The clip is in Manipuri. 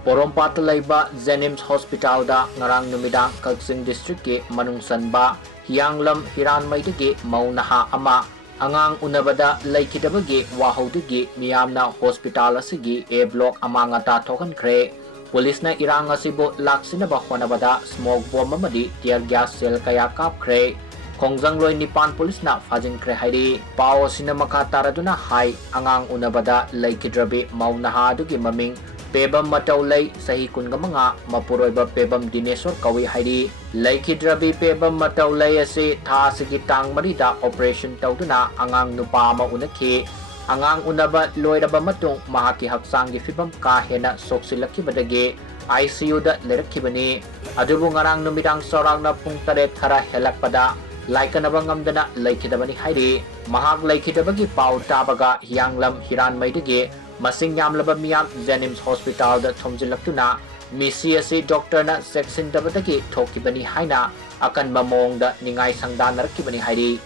Porompata laiba Jnims Hospital da ngarang numidang Kagtsing District ke manungsanba Yanglam Hiranmaidagi Maunaha ama Angang Ounabada Leikhidre Wahodagi Miyamna Hospital asigi A block amanga Thokhankhre. Police na irang asibo laksinaba honabada smoke bomb amadi tear gas cell kaya kapkhre. Khongjangloy nipan police na fajinkhre hairi. Pao sina makha taraduna hai Angang Ounabada Leikhidre Maunaha dugi maming Pebam Mataulay sahi kungamanga mapuroiba Pebam Dinesor kawi hairi. Leikhidre Pebam Mataulay ase tha sigi tang marida operation tawduna angang nupa ama unakhi. Angang Ounaba loiraba matung mahaki haksanggi fibam ka hena soksilakibadagi ICU da lerakibani. Adubu ngarang numidang sorangna pung 8 khara helakpada laikanaba ngamdana Leikhidre hairi. Mahak Leikhidre pau tabaga Yanglam Hiranmaidagi Masing Yamlaba Meeyam Jnims Hospital da Thomjinkhre misi asi doctor na section dabadagi thokibani haina akan mamong da ningai sangdan narakibani hairi.